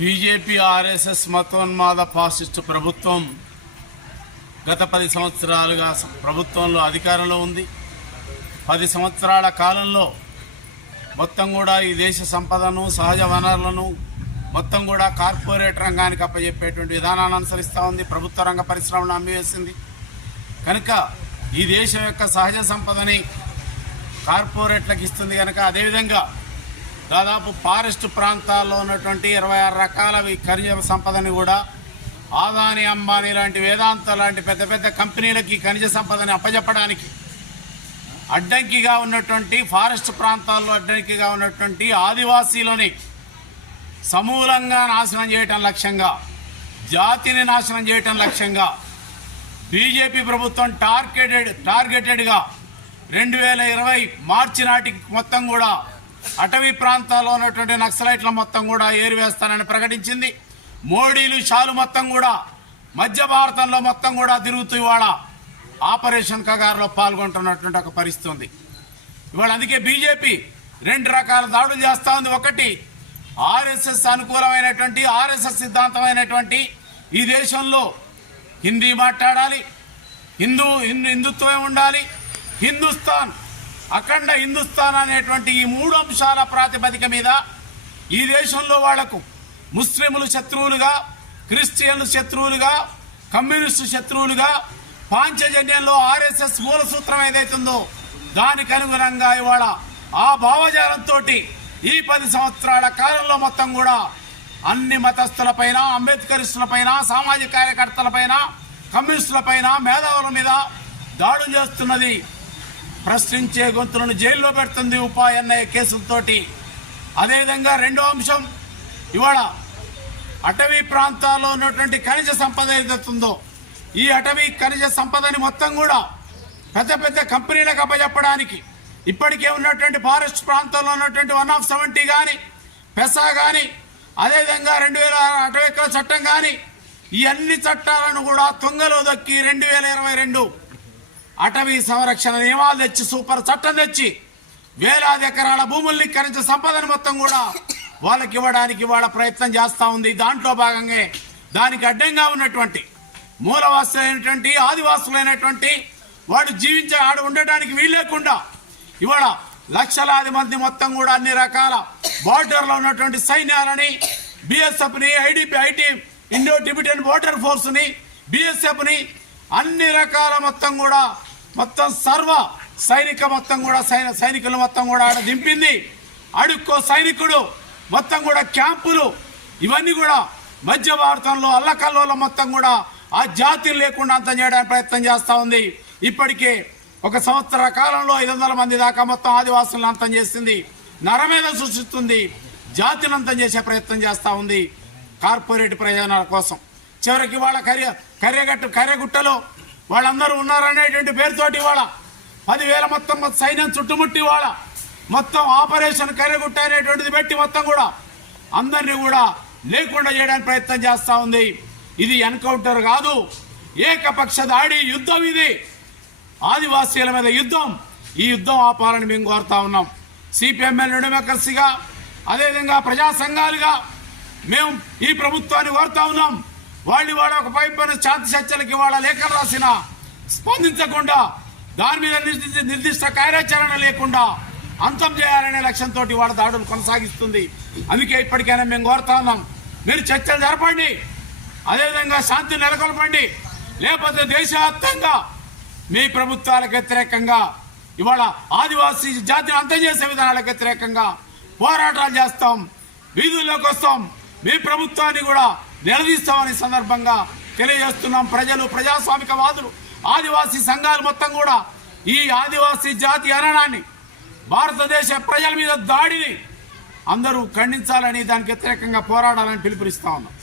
BJP RSS మతోన్మాద fascist ప్రభుత్వం గత పది సంవత్సరాలుగా ప్రభుత్వంలో అధికారంలో ఉంది. పది సంవత్సరాల కాలంలో మొత్తం కూడా ఈ దేశ సంపదను సహజ వనరులను మొత్తం కూడా కార్పొరేట్ రంగానికి అప్పచెప్పేటువంటి విధానాన్ని అనుసరిస్తూ ఉంది. ప్రభుత్వ రంగ పరిశ్రమను అమ్మివేసింది. కనుక ఈ దేశం యొక్క సహజ సంపదని కార్పొరేట్లకు ఇస్తుంది కనుక అదేవిధంగా దాదాపు ఫారెస్ట్ ప్రాంతాల్లో ఉన్నటువంటి ఇరవై ఆరు రకాల ఖనిజ సంపదని కూడా ఆదాని అంబానీ లాంటి వేదాంత లాంటి పెద్ద పెద్ద కంపెనీలకి ఖనిజ సంపదని అప్పజెప్పడానికి అడ్డంకిగా ఉన్నటువంటి ఫారెస్ట్ ప్రాంతాల్లో అడ్డంకిగా ఉన్నటువంటి ఆదివాసీలని సమూలంగా నాశనం చేయటం లక్ష్యంగా జాతిని నాశనం చేయటం లక్ష్యంగా బీజేపీ ప్రభుత్వం టార్గెటెడ్ టార్గెటెడ్గా రెండు వేల ఇరవై మార్చి నాటికి మొత్తం కూడా అటవీ ప్రాంతాల్లో ఉన్నటువంటి నక్సలైట్ల మొత్తం కూడా ఏరివేస్తానని ప్రకటించింది. మోడీలు షాలు మొత్తం కూడా మధ్య భారతంలో మొత్తం కూడా తిరుగుతూ ఇవాళ ఆపరేషన్ కగారులో పాల్గొంటున్నటువంటి ఒక పరిస్థితి ఉంది. ఇవాళ అందుకే బీజేపీ రెండు రకాల దాడులు చేస్తూ ఉంది. ఒకటి ఆర్ఎస్ఎస్ అనుకూలమైనటువంటి ఆర్ఎస్ఎస్ సిద్ధాంతమైనటువంటి ఈ దేశంలో హిందీ మాట్లాడాలి హిందూ హిందూ హిందుత్వమే ఉండాలి హిందుస్థాన్ అఖండ హిందుస్థాన్ అనేటువంటి ఈ మూడు అంశాల ప్రాతిపదిక మీద ఈ దేశంలో వాళ్ళకు ముస్లింలు శత్రువులుగా క్రిస్టియన్లు శత్రువులుగా కమ్యూనిస్టు శత్రువులుగా పాంచజన్యంలో ఆర్ఎస్ఎస్ మూల సూత్రం ఏదైతుందో దానికి అనుగుణంగా ఇవాళ ఆ భావజాలంతో ఈ పది సంవత్సరాల కాలంలో మొత్తం కూడా అన్ని మతస్థులపైన అంబేద్కరిస్టులపైన సామాజిక కార్యకర్తలపైన కమ్యూనిస్టులపైన మేధావుల మీద దాడులు చేస్తున్నది ప్రశ్నించే గొంతులను జైల్లో పెడుతుంది ఉపాయ్ అన్నయ్య కేసులతోటి. అదేవిధంగా రెండో అంశం ఇవాళ అటవీ ప్రాంతాల్లో ఉన్నటువంటి ఖనిజ సంపద ఏదైతుందో ఈ అటవీ ఖనిజ సంపదని మొత్తం కూడా పెద్ద పెద్ద కంపెనీలకు అప్పచెప్పడానికి ఇప్పటికే ఉన్నటువంటి ఫారెస్ట్ ప్రాంతంలో ఉన్నటువంటి వన్ ఆఫ్ సెవెంటీ కానీ పెసా కానీ అదేవిధంగా రెండు వేల అటవీకల చట్టం కానీ ఈ అన్ని చట్టాలను కూడా తొంగలో దక్కి రెండు వేల ఇరవై రెండు అటవీ సంరక్షణ నియమాలు తెచ్చి సూపర్ చట్టం తెచ్చి వేలాది ఎకరాల భూముల్ని కరించే సంపదను మొత్తం కూడా వాళ్ళకి ఇవ్వడానికి వాళ్ళ ప్రయత్నం చేస్తూ ఉంది. దాంట్లో భాగంగా దానికి అడ్డంగా ఉన్నటువంటి మూలవాసులైనటువంటి ఆదివాసులైనటువంటి వాడు జీవించే ఆడు ఉండటానికి వీల్లేకుండా ఇవాళ లక్షలాది మంది మొత్తం కూడా అన్ని రకాల బార్డర్లో ఉన్నటువంటి సైన్యాలని బిఎస్ఎఫ్ని IDP IT Indo Tibetan border ఫోర్స్ని బిఎస్ఎఫ్ని అన్ని రకాల మొత్తం కూడా మొత్తం సర్వ సైనిక మొత్తం కూడా సైన సైనికులు మొత్తం కూడా ఆడ దింపింది. అడుక్కో సైనికుడు మొత్తం కూడా క్యాంపులు ఇవన్నీ కూడా మధ్య భారతంలో అల్లకల్లోల మొత్తం కూడా ఆ జాతి లేకుండా అంతం చేయడానికి ప్రయత్నం చేస్తూ ఉంది. ఇప్పటికే ఒక సంవత్సర కాలంలో ఐదు వందల మంది దాకా మొత్తం ఆదివాసులను అంతం చేసింది. నరమేధ సృష్టిస్తుంది. జాతిని అంతం చేసే ప్రయత్నం చేస్తూ ఉంది కార్పొరేట్ ప్రయోజనాల కోసం. చివరికి వాళ్ళ కర్య కర్యగట్టు కర్యగుట్టలో వాళ్ళందరూ ఉన్నారనేటువంటి పేరుతోటి వాళ్ళ పదివేల మొత్తం సైన్యం చుట్టుముట్టి వాళ్ళ మొత్తం ఆపరేషన్ కర్రగుట్ట అనేటువంటిది పెట్టి మొత్తం కూడా అందరినీ కూడా లేకుండా చేయడానికి ప్రయత్నం చేస్తూ ఉంది. ఇది ఎన్కౌంటర్ కాదు ఏకపక్ష దాడి యుద్ధం ఇది. ఆదివాసీల మీద యుద్ధం ఈ యుద్ధం ఆపాలని మేము కోరుతా ఉన్నాం. సిపిఎంఎల్ డెమోక్రసీగా అదేవిధంగా ప్రజా సంఘాలుగా మేము ఈ ప్రభుత్వాన్ని కోరుతా ఉన్నాం. వాళ్ళు ఇవాళ ఒక పైపైన శాంతి చర్చలకి ఇవాళ లేఖలు రాసిన స్పందించకుండా దాని మీద నిర్దిష్ట నిర్దిష్ట కార్యాచరణ లేకుండా అంతం చేయాలనే లక్ష్యంతో ఇవాళ దాడులు కొనసాగిస్తుంది. అందుకే ఇప్పటికైనా మేము కోరుతా ఉన్నాం. మీరు చర్చలు జరపండి. అదేవిధంగా శాంతి నెలకొల్పండి. లేకపోతే దేశవ్యాప్తంగా మీ ప్రభుత్వాలకు వ్యతిరేకంగా ఇవాళ ఆదివాసీ జాతిని అంతం చేసే విధానాలకు వ్యతిరేకంగా పోరాటాలు చేస్తాం. వీధుల్లోకి వస్తాం. మీ ప్రభుత్వాన్ని కూడా నిలదీస్తామని సందర్భంగా తెలియజేస్తున్నాం ప్రజలు ప్రజాస్వామికవాదులు ఆదివాసీ సంఘాలు మొత్తం కూడా ఈ ఆదివాసీ జాతి అననాన్ని భారతదేశ ప్రజల మీద దాడిని అందరూ ఖండించాలని దానికి వ్యతిరేకంగా పోరాడాలని పిలుపునిస్తా ఉన్నాం.